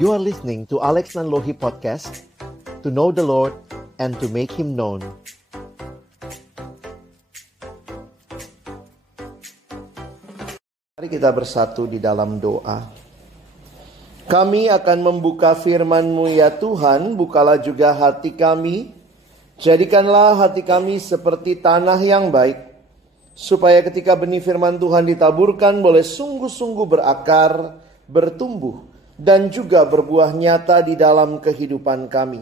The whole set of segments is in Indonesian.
You are listening to Alex Nanlohi Podcast, to know the Lord and to make Him known. Mari kita bersatu di dalam doa. Kami akan membuka firman-Mu ya Tuhan, bukalah juga hati kami. Jadikanlah hati kami seperti tanah yang baik, supaya ketika benih firman Tuhan ditaburkan boleh sungguh-sungguh berakar, bertumbuh, dan juga berbuah nyata di dalam kehidupan kami.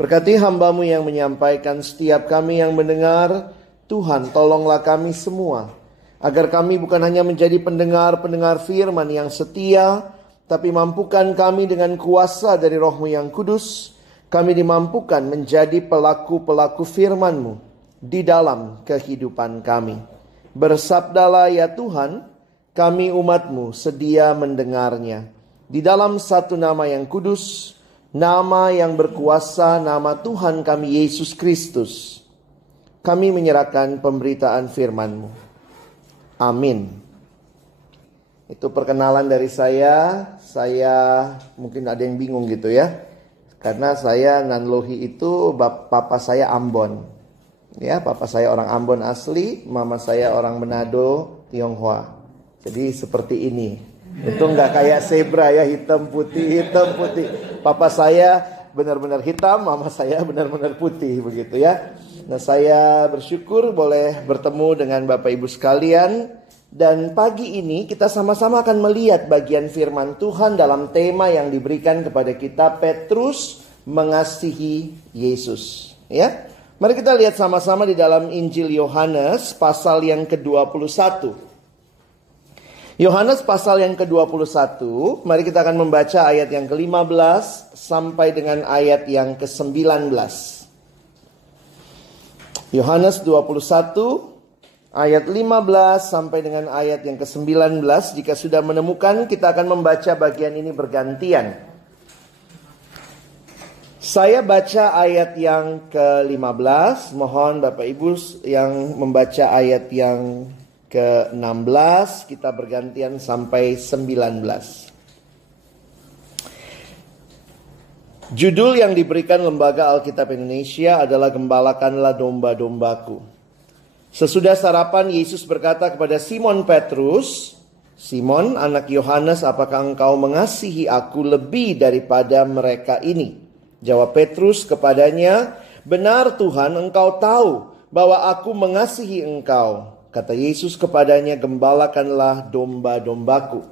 Berkati hamba-Mu yang menyampaikan, setiap kami yang mendengar. Tuhan, tolonglah kami semua, agar kami bukan hanya menjadi pendengar-pendengar firman yang setia, tapi mampukan kami dengan kuasa dari Roh-Mu yang kudus, kami dimampukan menjadi pelaku-pelaku firman-Mu di dalam kehidupan kami. Bersabdalah ya Tuhan, kami umat-Mu sedia mendengarnya. Di dalam satu nama yang kudus, nama yang berkuasa, nama Tuhan kami Yesus Kristus, kami menyerahkan pemberitaan firman-Mu. Amin. Itu perkenalan dari saya. Saya mungkin ada yang bingung gitu ya, karena saya Nanlohi itu papa saya Ambon. Ya, papa saya orang Ambon asli, mama saya orang Manado, Tionghoa. Jadi seperti ini. Itu nggak kayak zebra ya, hitam putih. Papa saya benar-benar hitam, mama saya benar-benar putih begitu ya. Nah, saya bersyukur boleh bertemu dengan Bapak Ibu sekalian. Dan pagi ini kita sama-sama akan melihat bagian firman Tuhan dalam tema yang diberikan kepada kita, Petrus mengasihi Yesus. Ya, mari kita lihat sama-sama di dalam Injil Yohanes pasal yang ke-21. Yohanes pasal yang ke-21, mari kita akan membaca ayat yang ke-15 sampai dengan ayat yang ke-19. Yohanes 21 ayat 15 sampai dengan ayat yang ke-19. Jika sudah menemukan, kita akan membaca bagian ini bergantian. Saya baca ayat yang ke-15, mohon Bapak Ibu yang membaca ayat yang ke-16, kita bergantian sampai 19. Judul yang diberikan Lembaga Alkitab Indonesia adalah Gembalakanlah Domba-dombaku. Sesudah sarapan, Yesus berkata kepada Simon Petrus, "Simon, anak Yohanes, apakah engkau mengasihi aku lebih daripada mereka ini?" Jawab Petrus kepadanya, "Benar Tuhan, engkau tahu bahwa aku mengasihi engkau." Kata Yesus kepadanya, "Gembalakanlah domba-dombaku."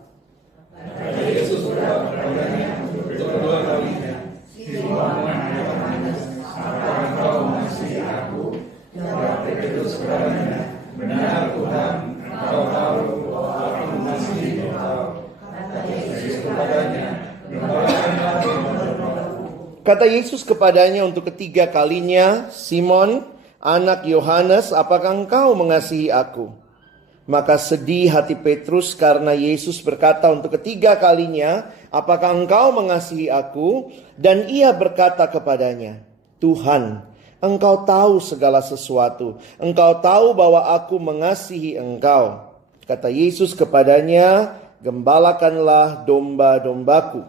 Kata Yesus kepadanya kedua kalinya, "Simon anak Yohanes, apakah engkau mengasihi aku?" Jawab Petrus kepadanya, "Benar Tuhan, engkau tahu bahwa aku mengasihi engkau." Kata Yesus kepadanya, "Gembalakanlah domba-dombaku." Kata Yesus kepadanya untuk ketiga kalinya, "Simon, anak Yohanes, apakah engkau mengasihi aku?" Maka sedih hati Petrus karena Yesus berkata untuk ketiga kalinya, "Apakah engkau mengasihi aku?" Dan ia berkata kepadanya, "Tuhan, engkau tahu segala sesuatu. Engkau tahu bahwa aku mengasihi engkau." Kata Yesus kepadanya, "Gembalakanlah domba-dombaku."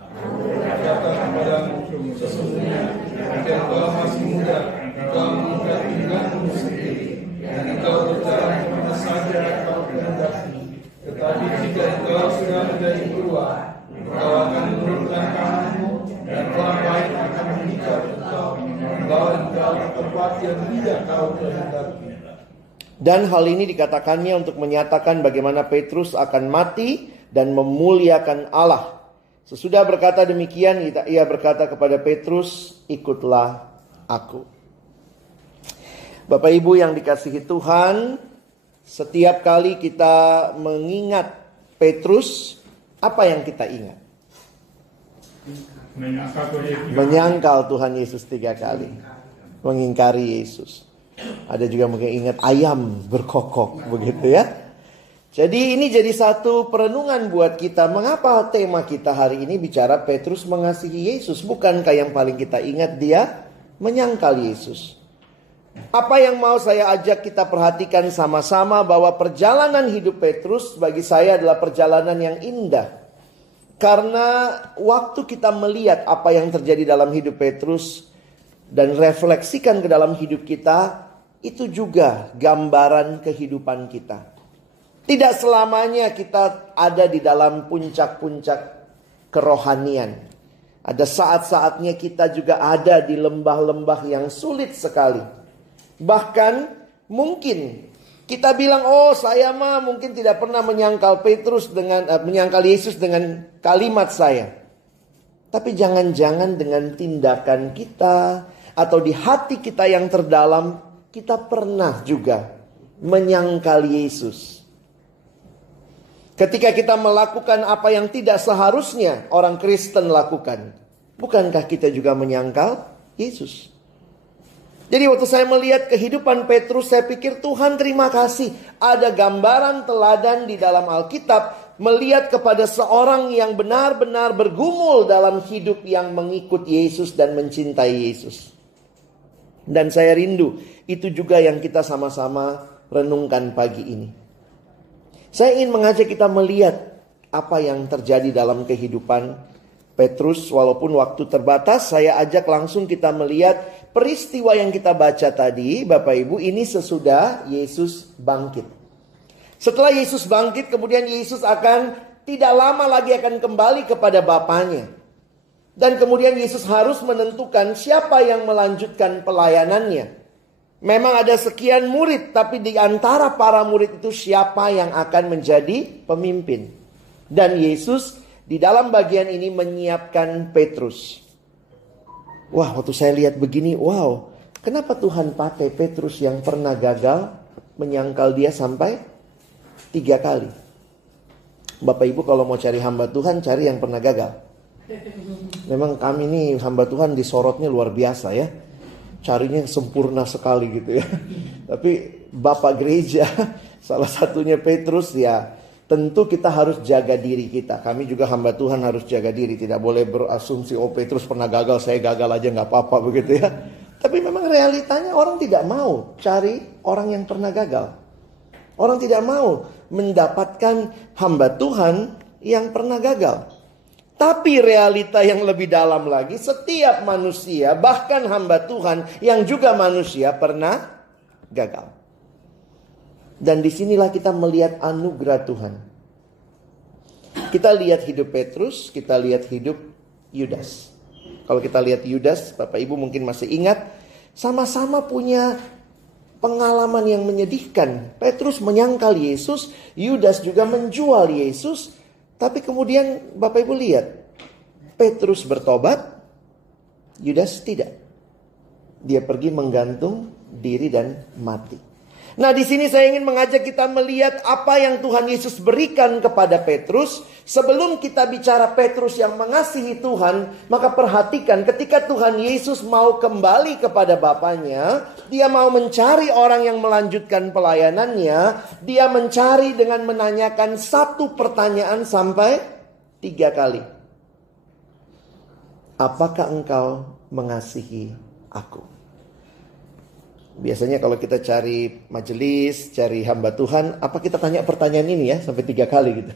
Aku berkata kepadamu, sesungguhnya engkau masih muda, engkau mengikat pinggangmu sendiri, dan engkau berjalan kemana saja engkau kehendaki. Tetapi jika engkau sudah menjadi tua, engkau akan menurunkan tanganmu, dan orang lain akan mengikat engkau ke tempat yang tidak kau kehendaki. Dan hal ini dikatakannya untuk menyatakan bagaimana Petrus akan mati dan memuliakan Allah. Sesudah berkata demikian, ia berkata kepada Petrus, "Ikutlah aku." Bapak Ibu yang dikasihi Tuhan, setiap kali kita mengingat Petrus, apa yang kita ingat? Menyangkal Tuhan Yesus 3 kali, mengingkari Yesus. Ada juga mungkin ingat ayam berkokok, begitu ya. Jadi ini jadi satu perenungan buat kita. Mengapa tema kita hari ini bicara Petrus mengasihi Yesus? Bukankah yang paling kita ingat dia menyangkal Yesus? Apa yang mau saya ajak kita perhatikan sama-sama, bahwa perjalanan hidup Petrus bagi saya adalah perjalanan yang indah. Karena waktu kita melihat apa yang terjadi dalam hidup Petrus dan refleksikan ke dalam hidup kita, itu juga gambaran kehidupan kita. Tidak selamanya kita ada di dalam puncak-puncak kerohanian. Ada saat-saatnya kita juga ada di lembah-lembah yang sulit sekali. Bahkan mungkin kita bilang, oh saya mah mungkin tidak pernah menyangkal Yesus dengan kalimat saya. Tapi jangan-jangan dengan tindakan kita atau di hati kita yang terdalam, kita pernah juga menyangkal Yesus. Ketika kita melakukan apa yang tidak seharusnya orang Kristen lakukan, bukankah kita juga menyangkal Yesus? Jadi waktu saya melihat kehidupan Petrus, saya pikir Tuhan terima kasih. Ada gambaran teladan di dalam Alkitab melihat kepada seorang yang benar-benar bergumul dalam hidup yang mengikut Yesus dan mencintai Yesus. Dan saya rindu itu juga yang kita sama-sama renungkan pagi ini. Saya ingin mengajak kita melihat apa yang terjadi dalam kehidupan Petrus. Walaupun waktu terbatas, saya ajak langsung kita melihat peristiwa yang kita baca tadi, Bapak Ibu, ini sesudah Yesus bangkit. Setelah Yesus bangkit, kemudian Yesus akan tidak lama lagi akan kembali kepada Bapanya. Dan kemudian Yesus harus menentukan siapa yang melanjutkan pelayanannya. Memang ada sekian murid, tapi di antara para murid itu siapa yang akan menjadi pemimpin. Dan Yesus di dalam bagian ini menyiapkan Petrus. Wah, waktu saya lihat begini, wow, kenapa Tuhan pakai Petrus yang pernah gagal menyangkal dia sampai 3 kali? Bapak Ibu kalau mau cari hamba Tuhan, cari yang pernah gagal. Memang kami nih hamba Tuhan disorotnya luar biasa ya. Carinya sempurna sekali gitu ya. Tapi Bapak Gereja, salah satunya Petrus ya, tentu kita harus jaga diri kita. Kami juga hamba Tuhan harus jaga diri. Tidak boleh berasumsi, oh Petrus pernah gagal, saya gagal aja gak apa-apa begitu ya. Tapi memang realitanya orang tidak mau cari orang yang pernah gagal. Orang tidak mau mendapatkan hamba Tuhan yang pernah gagal. Tapi realita yang lebih dalam lagi, setiap manusia, bahkan hamba Tuhan yang juga manusia pernah gagal. Dan disinilah kita melihat anugerah Tuhan. Kita lihat hidup Petrus, kita lihat hidup Yudas. Kalau kita lihat Yudas, Bapak Ibu mungkin masih ingat, sama-sama punya pengalaman yang menyedihkan. Petrus menyangkal Yesus, Yudas juga menjual Yesus. Tapi kemudian Bapak Ibu lihat, Petrus bertobat, Yudas tidak. Dia pergi menggantung diri dan mati. Nah, di sini saya ingin mengajak kita melihat apa yang Tuhan Yesus berikan kepada Petrus. Sebelum kita bicara Petrus yang mengasihi Tuhan, maka perhatikan ketika Tuhan Yesus mau kembali kepada Bapanya, dia mau mencari orang yang melanjutkan pelayanannya. Dia mencari dengan menanyakan satu pertanyaan sampai 3 kali. Apakah engkau mengasihi aku? Biasanya kalau kita cari majelis, cari hamba Tuhan, apa kita tanya pertanyaan ini ya sampai 3 kali gitu.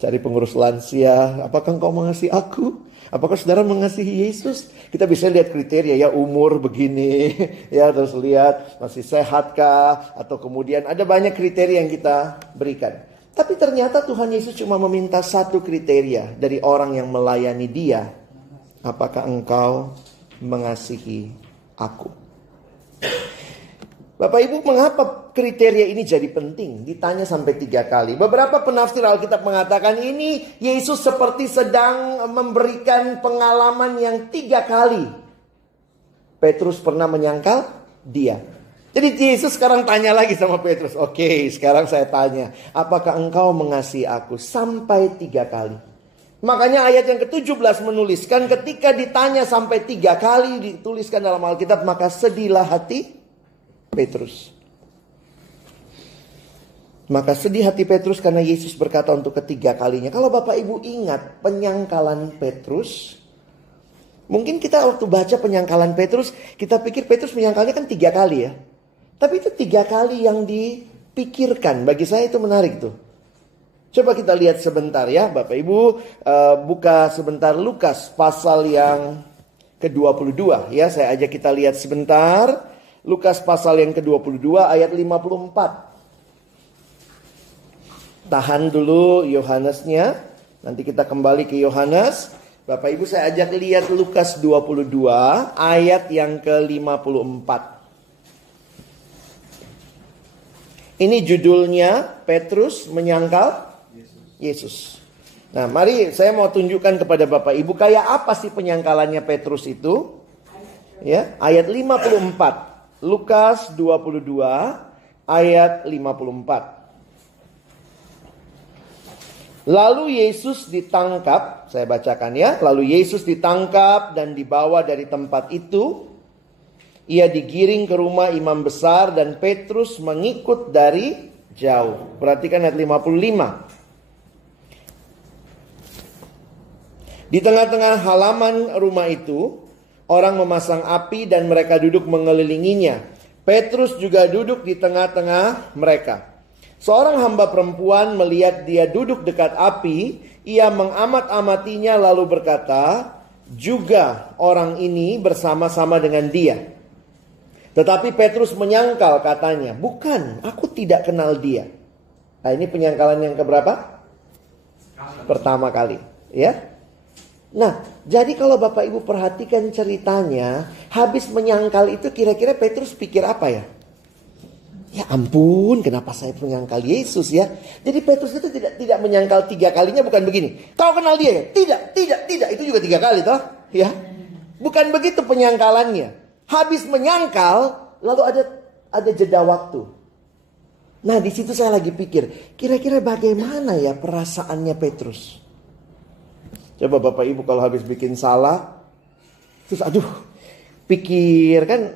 Cari pengurus lansia, apakah engkau mengasihi aku? Apakah saudara mengasihi Yesus? Kita bisa lihat kriteria ya, umur begini, ya terus lihat masih sehatkah, atau kemudian ada banyak kriteria yang kita berikan. Tapi ternyata Tuhan Yesus cuma meminta satu kriteria dari orang yang melayani dia. Apakah engkau mengasihi aku? Bapak Ibu, mengapa kriteria ini jadi penting? Ditanya sampai 3 kali. Beberapa penafsir Alkitab mengatakan ini Yesus seperti sedang memberikan pengalaman yang 3 kali Petrus pernah menyangkal dia. Jadi Yesus sekarang tanya lagi sama Petrus. Oke, sekarang saya tanya, apakah engkau mengasihi aku? Sampai 3 kali. Makanya ayat yang ke-17 menuliskan ketika ditanya sampai 3 kali dituliskan dalam Alkitab, maka sedihlah hati Petrus. Maka sedih hati Petrus karena Yesus berkata untuk ketiga kalinya. Kalau Bapak Ibu ingat penyangkalan Petrus, mungkin kita waktu baca penyangkalan Petrus, kita pikir Petrus menyangkalnya kan 3 kali ya. Tapi itu 3 kali yang dipikirkan. Bagi saya itu menarik tuh. Coba kita lihat sebentar ya Bapak Ibu, buka sebentar Lukas pasal yang ke-22 ya. Saya ajak kita lihat sebentar Lukas pasal yang ke-22 ayat 54. Tahan dulu Yohanesnya, nanti kita kembali ke Yohanes. Bapak Ibu, saya ajak lihat Lukas 22 ayat yang ke-54. Ini judulnya Petrus menyangkal Yesus. Nah, mari saya mau tunjukkan kepada Bapak Ibu kayak apa sih penyangkalannya Petrus itu. Ya, ayat 54. Lukas 22 ayat 54. Lalu Yesus ditangkap, saya bacakan ya. Lalu Yesus ditangkap dan dibawa dari tempat itu. Ia digiring ke rumah imam besar dan Petrus mengikut dari jauh. Perhatikan ayat 55. Di tengah-tengah halaman rumah itu, orang memasang api dan mereka duduk mengelilinginya. Petrus juga duduk di tengah-tengah mereka. Seorang hamba perempuan melihat dia duduk dekat api, ia mengamat-amatinya lalu berkata, juga orang ini bersama-sama dengan dia. Tetapi Petrus menyangkal, katanya, bukan, aku tidak kenal dia. Nah, ini penyangkalan yang keberapa? Pertama kali, ya. Nah, jadi kalau Bapak Ibu perhatikan ceritanya, habis menyangkal itu kira-kira Petrus pikir apa ya? Ya ampun, kenapa saya menyangkal Yesus ya? Jadi Petrus itu tidak menyangkal 3 kalinya, bukan begini. Kau kenal dia ya? Tidak. Itu juga 3 kali toh, ya. Bukan begitu penyangkalannya. Habis menyangkal, lalu ada jeda waktu. Nah, di situ saya lagi pikir, kira-kira bagaimana ya perasaannya Petrus? Coba Bapak Ibu kalau habis bikin salah, terus pikir kan,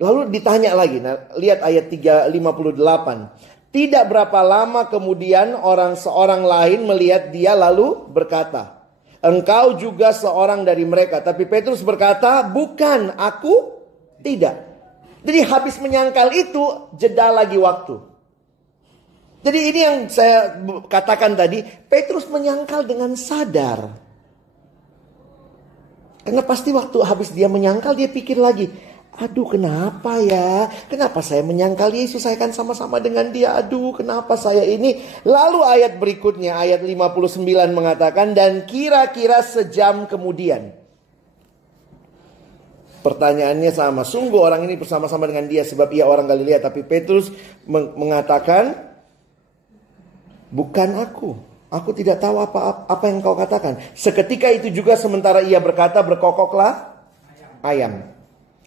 lalu ditanya lagi. Nah, lihat ayat 358. Tidak berapa lama kemudian seorang lain melihat dia lalu berkata, engkau juga seorang dari mereka. Tapi Petrus berkata, bukan, aku tidak. Jadi habis menyangkal itu jeda lagi waktu. Jadi ini yang saya katakan tadi, Petrus menyangkal dengan sadar. Karena pasti waktu habis dia menyangkal, dia pikir lagi, aduh kenapa ya? Kenapa saya menyangkal Yesus? Saya kan sama-sama dengan dia. Aduh kenapa saya ini? Lalu ayat berikutnya, ayat 59 mengatakan, dan kira-kira sejam kemudian. Pertanyaannya sama, sungguh orang ini bersama-sama dengan dia sebab ia orang Galilea. Tapi Petrus mengatakan, bukan aku. Aku tidak tahu apa yang kau katakan. Seketika itu juga sementara ia berkata, berkokoklah ayam.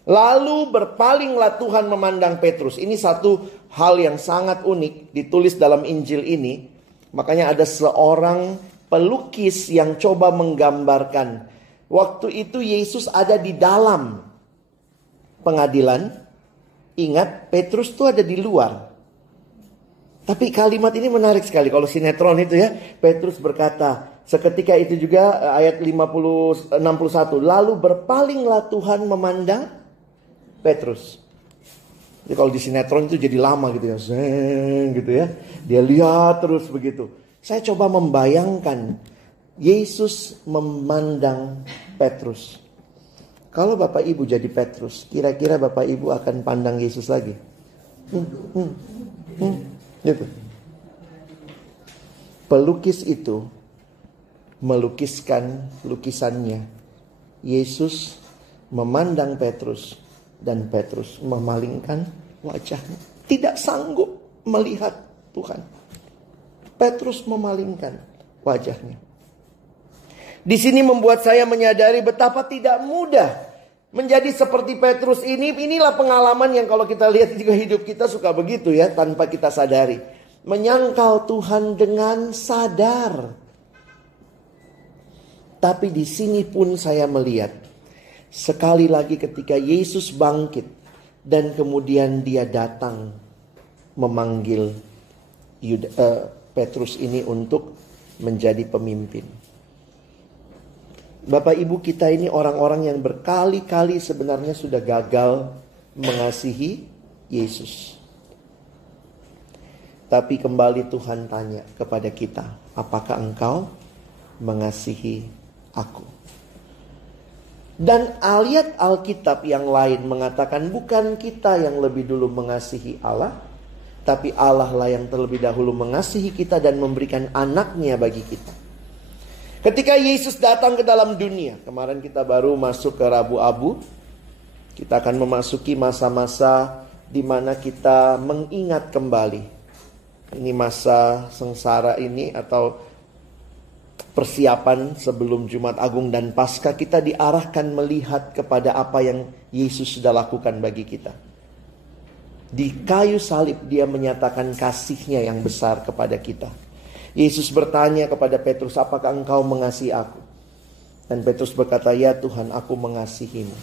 Lalu berpalinglah Tuhan memandang Petrus. Ini satu hal yang sangat unik ditulis dalam Injil ini. Makanya ada seorang pelukis yang coba menggambarkan. Waktu itu Yesus ada di dalam pengadilan. Ingat, Petrus tuh ada di luar. Tapi kalimat ini menarik sekali. Kalau sinetron itu ya, Petrus berkata, seketika itu juga ayat 61. Lalu berpalinglah Tuhan memandang Petrus. Jadi kalau di sinetron itu jadi lama gitu ya. Gitu ya. Dia lihat terus begitu. Saya coba membayangkan Yesus memandang Petrus. Kalau Bapak Ibu jadi Petrus, kira-kira Bapak Ibu akan pandang Yesus lagi? Gitu. Pelukis itu melukiskan lukisannya. Yesus memandang Petrus dan Petrus memalingkan wajahnya. Tidak sanggup melihat Tuhan. Petrus memalingkan wajahnya. Di sini membuat saya menyadari betapa tidak mudah menjadi seperti Petrus ini. Inilah pengalaman yang kalau kita lihat juga hidup kita suka begitu ya, tanpa kita sadari. Menyangkal Tuhan dengan sadar. Tapi di sini pun saya melihat, sekali lagi ketika Yesus bangkit dan kemudian dia datang memanggil Petrus ini untuk menjadi pemimpin. Bapak Ibu kita ini orang-orang yang berkali-kali sebenarnya sudah gagal mengasihi Yesus. Tapi kembali Tuhan tanya kepada kita, apakah engkau mengasihi aku? Dan ayat Alkitab yang lain mengatakan bukan kita yang lebih dulu mengasihi Allah, tapi Allah lah yang terlebih dahulu mengasihi kita dan memberikan anaknya bagi kita. Ketika Yesus datang ke dalam dunia, kemarin kita baru masuk ke Rabu Abu, kita akan memasuki masa-masa di mana kita mengingat kembali. Ini masa sengsara ini atau persiapan sebelum Jumat Agung dan Paskah, kita diarahkan melihat kepada apa yang Yesus sudah lakukan bagi kita. Di kayu salib dia menyatakan kasihnya yang besar kepada kita. Yesus bertanya kepada Petrus, apakah engkau mengasihi aku? Dan Petrus berkata, ya Tuhan, aku mengasihimu.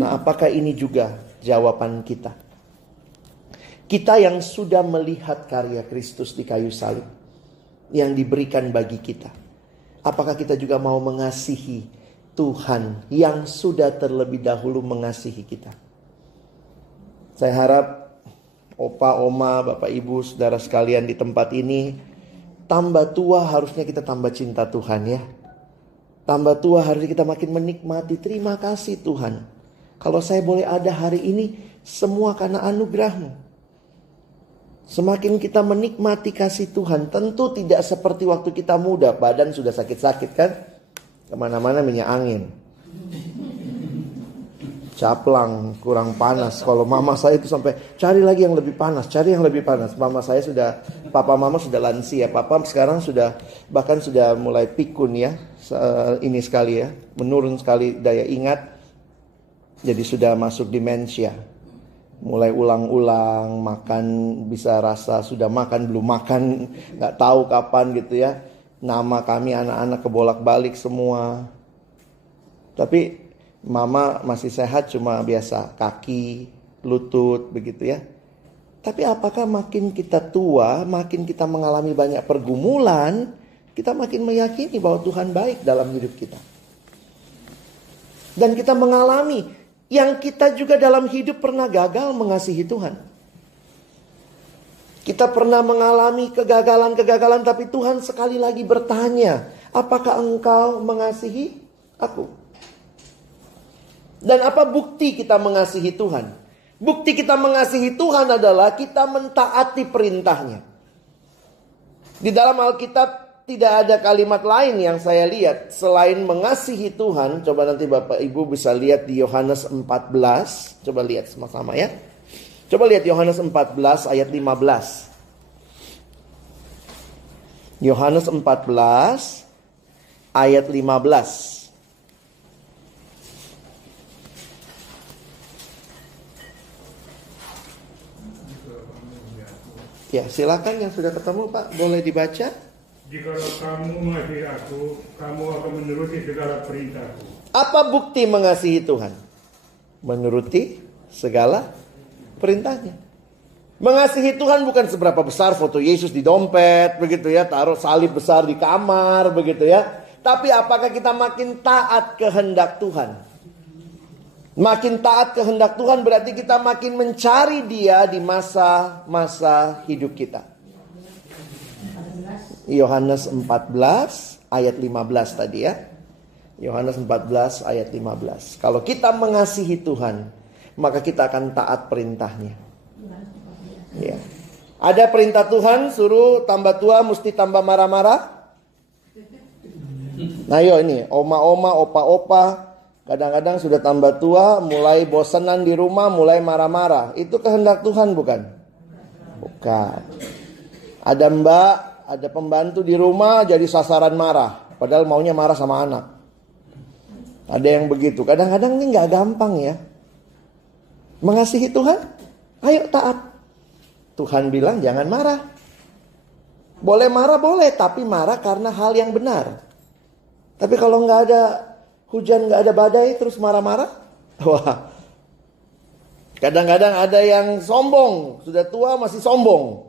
Nah, apakah ini juga jawaban kita? Kita yang sudah melihat karya Kristus di kayu salib yang diberikan bagi kita, apakah kita juga mau mengasihi Tuhan yang sudah terlebih dahulu mengasihi kita? Saya harap opa, oma, bapak, ibu, saudara sekalian di tempat ini, tambah tua harusnya kita tambah cinta Tuhan ya. Tambah tua harusnya kita makin menikmati, terima kasih Tuhan. Kalau saya boleh ada hari ini, semua karena anugerah-Mu. Semakin kita menikmati kasih Tuhan, tentu tidak seperti waktu kita muda, badan sudah sakit-sakit kan, kemana-mana minyak angin, caplang, kurang panas. Kalau mama saya itu sampai cari lagi yang lebih panas, cari yang lebih panas. Mama saya sudah, papa mama sudah lansia, papa sekarang sudah bahkan sudah mulai pikun ya, ini sekali ya, menurun sekali daya ingat, jadi sudah masuk demensia. Mulai ulang-ulang, makan bisa rasa sudah makan, belum makan, gak tahu kapan gitu ya. Nama kami anak-anak kebolak-balik semua. Tapi mama masih sehat, cuma biasa kaki, lutut begitu ya. Tapi apakah makin kita tua, makin kita mengalami banyak pergumulan, kita makin meyakini bahwa Tuhan baik dalam hidup kita. Dan kita mengalami yang kita juga dalam hidup pernah gagal mengasihi Tuhan. Kita pernah mengalami kegagalan-kegagalan, tapi Tuhan sekali lagi bertanya, apakah engkau mengasihi aku? Dan apa bukti kita mengasihi Tuhan? Bukti kita mengasihi Tuhan adalah kita mentaati perintahnya. Di dalam Alkitab tidak ada kalimat lain yang saya lihat selain mengasihi Tuhan. Coba nanti Bapak Ibu bisa lihat di Yohanes 14. Coba lihat sama-sama ya. Coba lihat Yohanes 14 ayat 15. Yohanes 14 ayat 15. Ya, silakan yang sudah ketemu Pak, boleh dibaca. Jikalau kamu mengasihi aku, kamu akan menuruti segala perintahku. Apa bukti mengasihi Tuhan? Menuruti segala perintahnya. Mengasihi Tuhan bukan seberapa besar foto Yesus di dompet, begitu ya, taruh salib besar di kamar, begitu ya. Tapi apakah kita makin taat kehendak Tuhan? Makin taat kehendak Tuhan berarti kita makin mencari Dia di masa-masa hidup kita. Yohanes 14 ayat 15 tadi ya. Yohanes 14 ayat 15. Kalau kita mengasihi Tuhan, maka kita akan taat perintahnya. Ya. Ada perintah Tuhan suruh tambah tua mesti tambah marah-marah. Nah yo ini oma-oma, opa-opa kadang-kadang sudah tambah tua, mulai bosanan di rumah, mulai marah-marah. Itu kehendak Tuhan bukan? Bukan. Ada mbak, ada pembantu di rumah jadi sasaran marah. Padahal maunya marah sama anak. Ada yang begitu. Kadang-kadang ini gak gampang ya. Mengasihi Tuhan, ayo taat. Tuhan bilang jangan marah. Boleh marah boleh, tapi marah karena hal yang benar. Tapi kalau gak ada hujan, gak ada badai, terus marah-marah, wah. Kadang-kadang ada yang sombong, sudah tua masih sombong.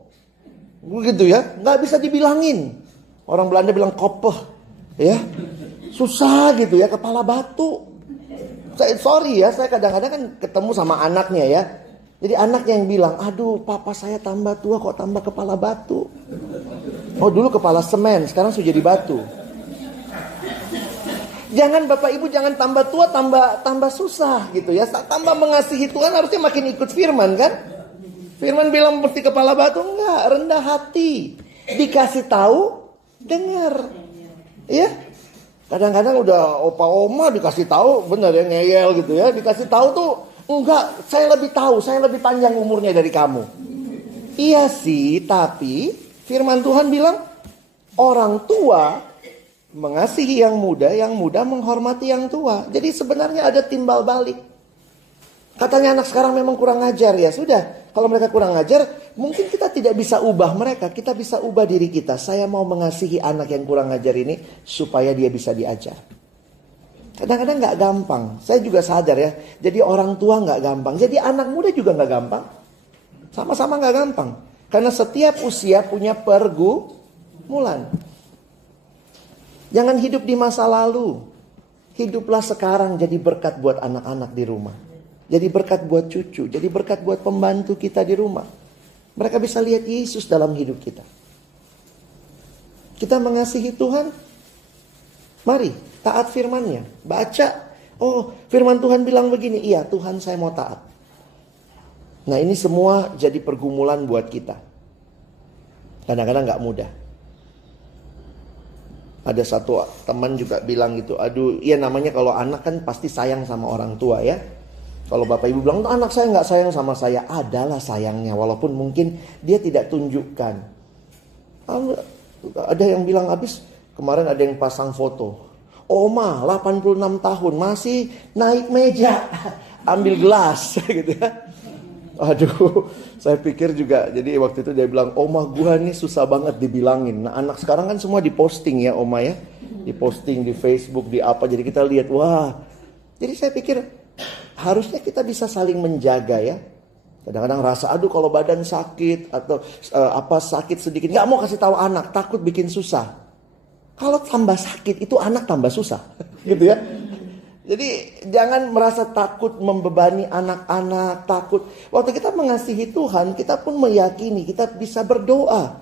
Begitu ya, nggak bisa dibilangin. Orang Belanda bilang kopeh, ya, susah gitu ya, kepala batu. Sorry ya, saya kadang-kadang kan ketemu sama anaknya ya. Jadi anaknya yang bilang, aduh papa saya tambah tua kok tambah kepala batu. Oh dulu kepala semen, sekarang sudah jadi batu. Jangan Bapak Ibu jangan tambah tua tambah susah gitu ya. Tambah mengasihi Tuhan harusnya makin ikut firman kan. Firman bilang seperti kepala batu, enggak, rendah hati. Dikasih tahu, dengar. Ya. Kadang-kadang udah opa oma dikasih tahu bener ya ngeyel gitu ya. Dikasih tahu tuh enggak, saya lebih tahu, saya lebih panjang umurnya dari kamu. Iya sih, tapi firman Tuhan bilang orang tua mengasihi yang muda menghormati yang tua. Jadi sebenarnya ada timbal balik. Katanya anak sekarang memang kurang ajar, ya sudah. Kalau mereka kurang ajar, mungkin kita tidak bisa ubah mereka, kita bisa ubah diri kita. Saya mau mengasihi anak yang kurang ajar ini supaya dia bisa diajar. Kadang-kadang gak gampang. Saya juga sadar ya. Jadi orang tua gak gampang. Jadi anak muda juga gak gampang. Sama-sama gak gampang. Karena setiap usia punya pergumulan. Jangan hidup di masa lalu. Hiduplah sekarang jadi berkat buat anak-anak di rumah. Jadi berkat buat cucu. Jadi berkat buat pembantu kita di rumah. Mereka bisa lihat Yesus dalam hidup kita. Kita mengasihi Tuhan. Mari, taat firman-Nya. Baca. Oh, firman Tuhan bilang begini. Iya, Tuhan saya mau taat. Nah, ini semua jadi pergumulan buat kita. Kadang-kadang gak mudah. Ada satu teman juga bilang gitu. Aduh, iya namanya kalau anak kan pasti sayang sama orang tua ya. Kalau Bapak Ibu bilang, anak saya gak sayang sama saya. Adalah sayangnya, walaupun mungkin dia tidak tunjukkan. Ada yang bilang habis. Kemarin ada yang pasang foto. Oma 86 tahun masih naik meja. Ambil gelas gitu ya. Aduh, saya pikir juga. Jadi waktu itu dia bilang, Oma gua nih susah banget dibilangin. Nah anak sekarang kan semua diposting ya Oma ya. Diposting di Facebook, di apa. Jadi kita lihat, wah. Jadi saya pikir harusnya kita bisa saling menjaga ya. Kadang-kadang rasa, aduh kalau badan sakit. Atau sakit sedikit. Gak mau kasih tahu anak, takut bikin susah. Kalau tambah sakit itu anak tambah susah gitu ya. Jadi jangan merasa takut membebani anak-anak, takut. Waktu kita mengasihi Tuhan, kita pun meyakini kita bisa berdoa.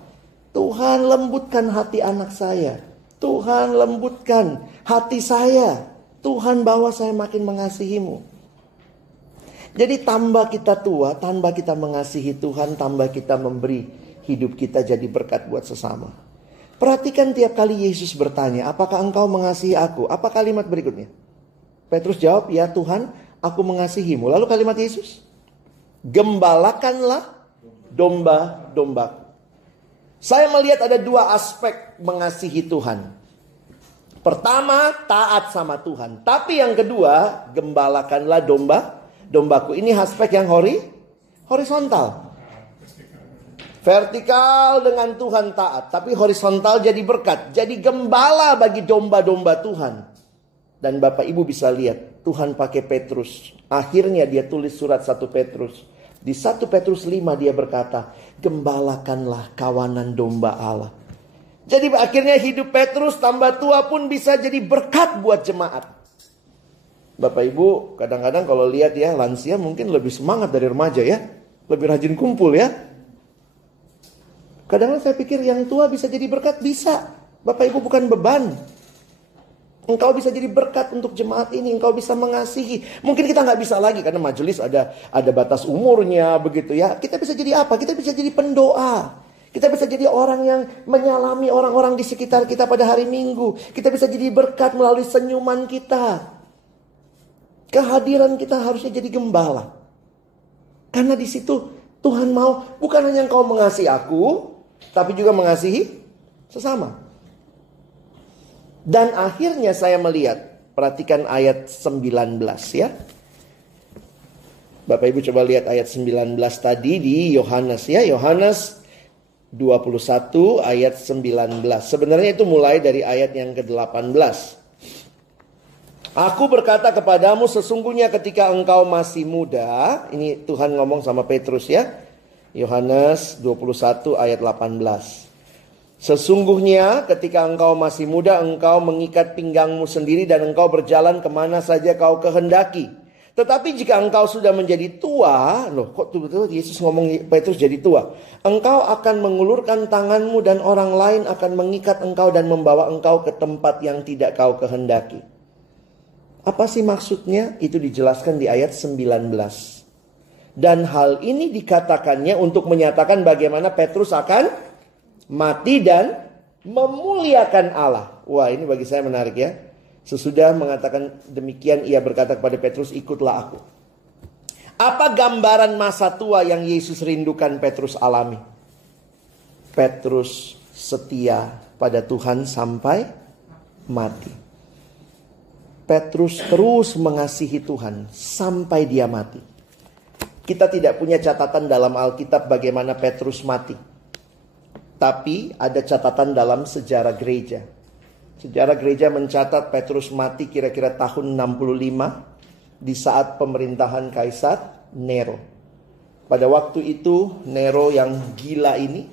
Tuhan lembutkan hati anak saya. Tuhan lembutkan hati saya. Tuhan bawa saya makin mengasihimu. Jadi tambah kita tua, tambah kita mengasihi Tuhan, tambah kita memberi hidup kita jadi berkat buat sesama. Perhatikan tiap kali Yesus bertanya, apakah engkau mengasihi aku? Apa kalimat berikutnya? Petrus jawab, ya Tuhan, aku mengasihimu. Lalu kalimat Yesus, gembalakanlah domba-dombaku. Saya melihat ada dua aspek mengasihi Tuhan. Pertama, taat sama Tuhan. Tapi yang kedua, gembalakanlah domba-dombaku. Ini aspek yang horizontal. Vertikal dengan Tuhan taat. Tapi horizontal jadi berkat. Jadi gembala bagi domba-domba Tuhan. Dan Bapak Ibu bisa lihat. Tuhan pakai Petrus. Akhirnya dia tulis surat 1 Petrus. Di 1 Petrus 5 dia berkata. Gembalakanlah kawanan domba Allah. Jadi akhirnya hidup Petrus tambah tua pun bisa jadi berkat buat jemaat. Bapak Ibu kadang-kadang kalau lihat ya. Lansia mungkin lebih semangat dari remaja ya. Lebih rajin kumpul ya. Kadang-kadang saya pikir yang tua bisa jadi berkat, bisa. Bapak Ibu bukan beban. Engkau bisa jadi berkat untuk jemaat ini, engkau bisa mengasihi. Mungkin kita nggak bisa lagi karena majelis ada batas umurnya begitu ya. Kita bisa jadi apa? Kita bisa jadi pendoa. Kita bisa jadi orang yang menyalami orang-orang di sekitar kita pada hari Minggu. Kita bisa jadi berkat melalui senyuman kita. Kehadiran kita harusnya jadi gembala. Karena di situ Tuhan mau bukan hanya engkau mengasihi aku, tapi juga mengasihi sesama. Dan akhirnya saya melihat, perhatikan ayat 19 ya. Bapak Ibu coba lihat ayat 19 tadi di Yohanes ya. Yohanes 21 ayat 19. Sebenarnya itu mulai dari ayat yang ke-18. Aku berkata kepadamu sesungguhnya ketika engkau masih muda. Ini Tuhan ngomong sama Petrus ya. Yohanes 21 ayat 18. Sesungguhnya ketika engkau masih muda engkau mengikat pinggangmu sendiri dan engkau berjalan kemana saja kau kehendaki. Tetapi jika engkau sudah menjadi tua, loh kok betul Yesus ngomong Petrus jadi tua. Engkau akan mengulurkan tanganmu dan orang lain akan mengikat engkau dan membawa engkau ke tempat yang tidak kau kehendaki. Apa sih maksudnya? Itu dijelaskan di ayat 19. Dan hal ini dikatakannya untuk menyatakan bagaimana Petrus akan mati dan memuliakan Allah. Wah, ini bagi saya menarik ya. Sesudah mengatakan demikian, ia berkata kepada Petrus, ikutlah aku. Apa gambaran masa tua yang Yesus rindukan Petrus alami? Petrus setia pada Tuhan sampai mati. Petrus terus mengasihi Tuhan sampai dia mati. Kita tidak punya catatan dalam Alkitab bagaimana Petrus mati. Tapi ada catatan dalam sejarah gereja. Sejarah gereja mencatat Petrus mati kira-kira tahun 65 di saat pemerintahan Kaisar Nero. Pada waktu itu Nero yang gila ini,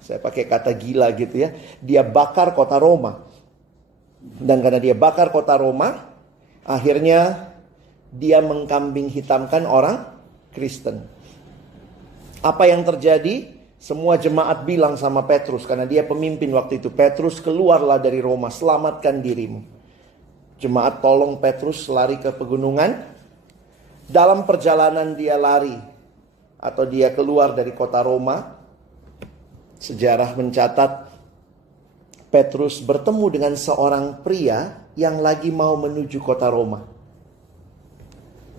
saya pakai kata gila gitu ya, dia bakar kota Roma. Dan karena dia bakar kota Roma, akhirnya dia mengkambing hitamkan orang Kristen. Apa yang terjadi? Semua jemaat bilang sama Petrus, karena dia pemimpin waktu itu, Petrus keluarlah dari Roma, selamatkan dirimu. Jemaat tolong Petrus lari ke pegunungan. Dalam perjalanan dia lari atau dia keluar dari kota Roma, sejarah mencatat Petrus bertemu dengan seorang pria yang lagi mau menuju kota Roma.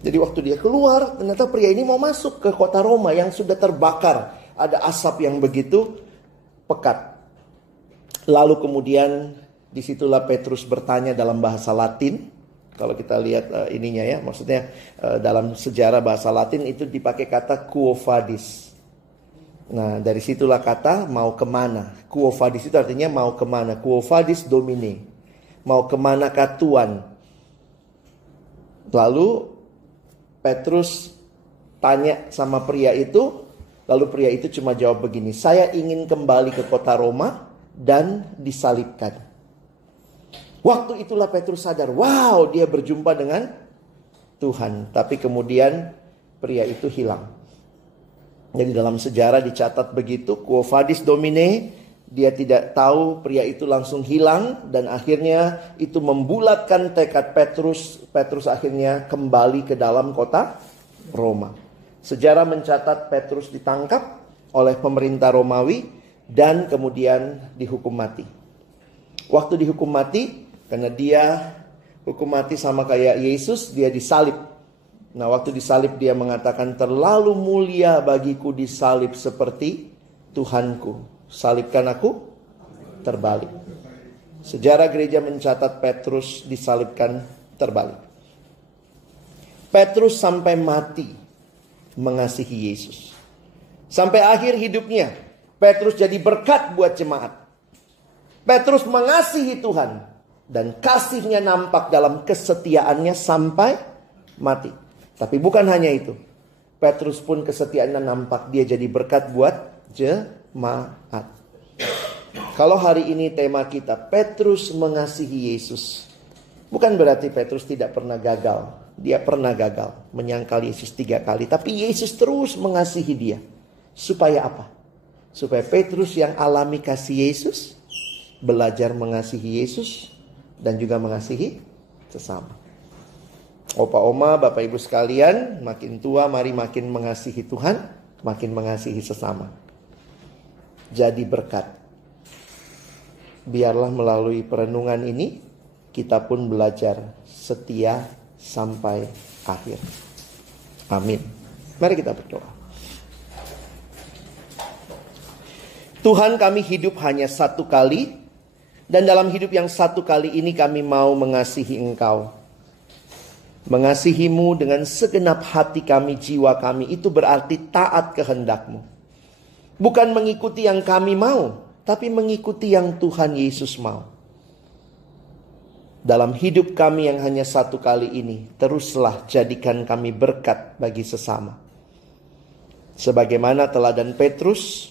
Jadi waktu dia keluar, ternyata pria ini mau masuk ke kota Roma yang sudah terbakar. Ada asap yang begitu pekat. Lalu kemudian disitulah Petrus bertanya dalam bahasa Latin. Kalau kita lihat ininya ya, maksudnya dalam sejarah bahasa Latin itu dipakai kata quo vadis. Nah dari situlah kata mau kemana. Quo vadis itu artinya mau kemana. Quo vadis domine. Mau kemanakah Tuhan. Lalu Petrus tanya sama pria itu. Lalu pria itu cuma jawab begini, saya ingin kembali ke kota Roma dan disalibkan. Waktu itulah Petrus sadar, wow, dia berjumpa dengan Tuhan. Tapi kemudian pria itu hilang. Jadi dalam sejarah dicatat begitu, quo vadis domine, dia tidak tahu, pria itu langsung hilang. Dan akhirnya itu membulatkan tekad Petrus. Petrus akhirnya kembali ke dalam kota Roma. Sejarah mencatat Petrus ditangkap oleh pemerintah Romawi dan kemudian dihukum mati. Waktu dihukum mati, karena dia hukum mati sama kayak Yesus, dia disalib. Nah waktu disalib dia mengatakan, terlalu mulia bagiku disalib seperti Tuhanku. Salibkan aku, terbalik. Sejarah gereja mencatat Petrus disalibkan terbalik. Petrus sampai mati mengasihi Yesus. Sampai akhir hidupnya Petrus jadi berkat buat jemaat. Petrus mengasihi Tuhan dan kasihnya nampak dalam kesetiaannya sampai mati. Tapi bukan hanya itu, Petrus pun kesetiaannya nampak, dia jadi berkat buat jemaat. Kalau hari ini tema kita Petrus mengasihi Yesus, bukan berarti Petrus tidak pernah gagal. Dia pernah gagal, menyangkal Yesus 3 kali. Tapi Yesus terus mengasihi dia. Supaya apa? Supaya Petrus yang alami kasih Yesus, belajar mengasihi Yesus, dan juga mengasihi sesama. Opa oma, bapak ibu sekalian, makin tua mari makin mengasihi Tuhan, makin mengasihi sesama. Jadi berkat. Biarlah melalui perenungan ini, kita pun belajar setia sampai akhir. Amin. Mari kita berdoa. Tuhan, kami hidup hanya satu kali. Dan dalam hidup yang satu kali ini kami mau mengasihi Engkau. Mengasihimu dengan segenap hati kami, jiwa kami. Itu berarti taat kehendak-Mu. Bukan mengikuti yang kami mau, tapi mengikuti yang Tuhan Yesus mau. Dalam hidup kami yang hanya satu kali ini, teruslah jadikan kami berkat bagi sesama. Sebagaimana teladan Petrus,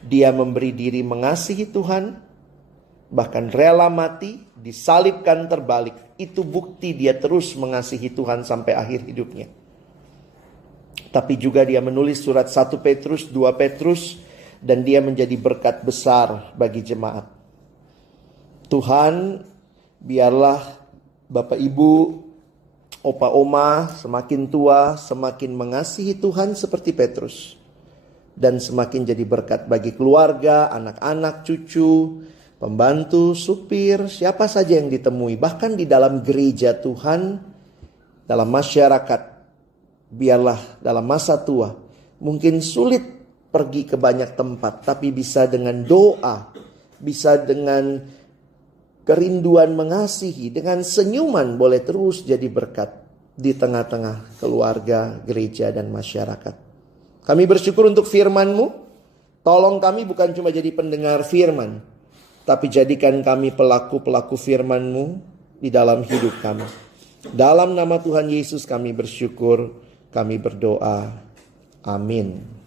dia memberi diri mengasihi Tuhan, bahkan rela mati, disalibkan terbalik. Itu bukti dia terus mengasihi Tuhan sampai akhir hidupnya. Tapi juga dia menulis surat 1 Petrus, 2 Petrus, dan dia menjadi berkat besar bagi jemaat. Tuhan, biarlah Bapak Ibu, Opa Oma semakin tua, semakin mengasihi Tuhan seperti Petrus. Dan semakin jadi berkat bagi keluarga, anak-anak, cucu, pembantu, supir, siapa saja yang ditemui. Bahkan di dalam gereja Tuhan, dalam masyarakat. Biarlah dalam masa tua, mungkin sulit pergi ke banyak tempat, tapi bisa dengan doa, bisa dengan kerinduan mengasihi, dengan senyuman boleh terus jadi berkat di tengah-tengah keluarga, gereja, dan masyarakat. Kami bersyukur untuk firman-Mu. Tolong kami bukan cuma jadi pendengar firman, tapi jadikan kami pelaku-pelaku firman-Mu di dalam hidup kami. Dalam nama Tuhan Yesus kami bersyukur, kami berdoa. Amin.